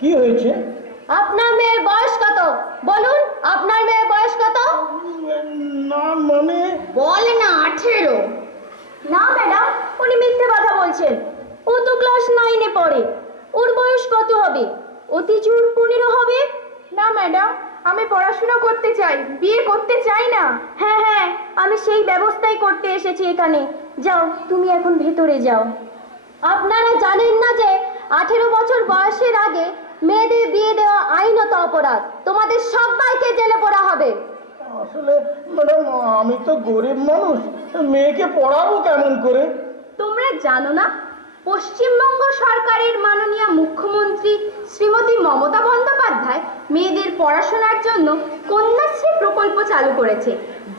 কি হয়েছে? আপনার মেয়ের বয়স কত? বলুন, আপনার মেয়ের বয়স কত? না মানে বল না, 18। না ম্যাডাম, উনি মিথ্যে কথা বলছেন। ও তো ক্লাস 9-এ পড়ে। ওর বয়স কত হবে? অতি জোর 15 হবে। না ম্যাডাম, আমি পড়াশোনা করতে চাই, বিয়ে করতে চাই না। হ্যাঁ হ্যাঁ, আমি সেই ব্যবস্থাই করতে এসেছি এখানে। যাও, তুমি এখন ভেতরে যাও। আপনারা জানেন না যে 18 বছর বয়সের আগে মেয়েদের বিয়ে দেওয়া আইনত অপরাধ। তোমাদের সবাইকে জেলে পড়া হবে। আসলে ম্যাডাম, আমি তো গরিব মানুষ, মেয়েকে পড়াবো কেমন করে? তোমরা জানো না, পশ্চিমবঙ্গ সরকারের মাননীয় মুখ্যমন্ত্রী শ্রীমতী মমতা বন্দ্যোপাধ্যায় মেয়েদের পড়াশোনার জন্য কন্যাশ্রী প্রকল্প চালু করেছে,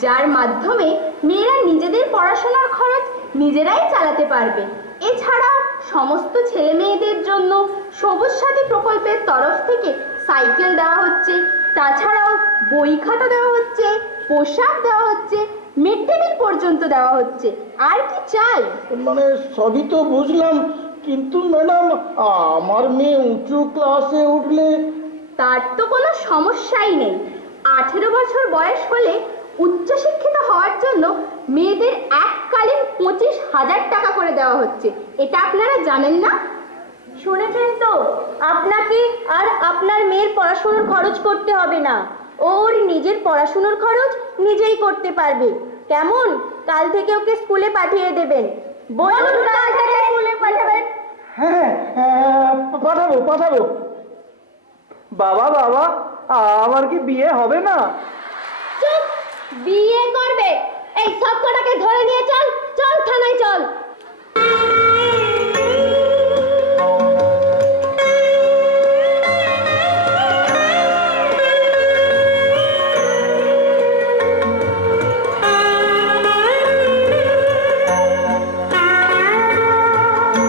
যার মাধ্যমে মেয়েরা নিজেদের পড়াশোনার খরচ নিজেরাই চালাতে পারবে। এছাড়াও সমস্ত ছেলে মেয়েদের জন্য সবুজ সাথী প্রকল্পের তরফ থেকে সাইকেল দেওয়া হচ্ছে। তাছাড়াও বই খাতা দেওয়া হচ্ছে, পোশাক দেওয়া হচ্ছে, মিড ডে মিল পর্যন্ত দেওয়া হচ্ছে। আর কি চাই? মানে সবই তো বুঝলাম, কিন্তু ম্যাডাম আমার মেয়ে উঁচু ক্লাসে উঠলে। তার তো কোনো সমস্যাই নেই। 18 বছর বয়স হলে উচ্চশিক্ষিত হওয়ার জন্য মেয়েদের এককালীন 25,000 টাকা করে দেওয়া হচ্ছে। এটা আপনারা জানেন না? শুনেছেন তো, আপনাকে আর আপনার মেয়ের পড়াশোনার খরচ করতে হবে না। ওর নিজের পড়াশোনার খরচ নিজেই করতে পারবে। কেমন? কাল থেকে ওকে স্কুলে পাঠিয়ে দেবেন। বলুন, কাল থেকে স্কুলে পাঠাবেন। হ্যাঁ, পাঠাবো পাঠাবো। বাবা বাবা, আমার কি বিয়ে হবে না? চুপ! বিয়ে করবে? এই সব কটাকে ধরে নিয়ে চল, চল থানায় চল।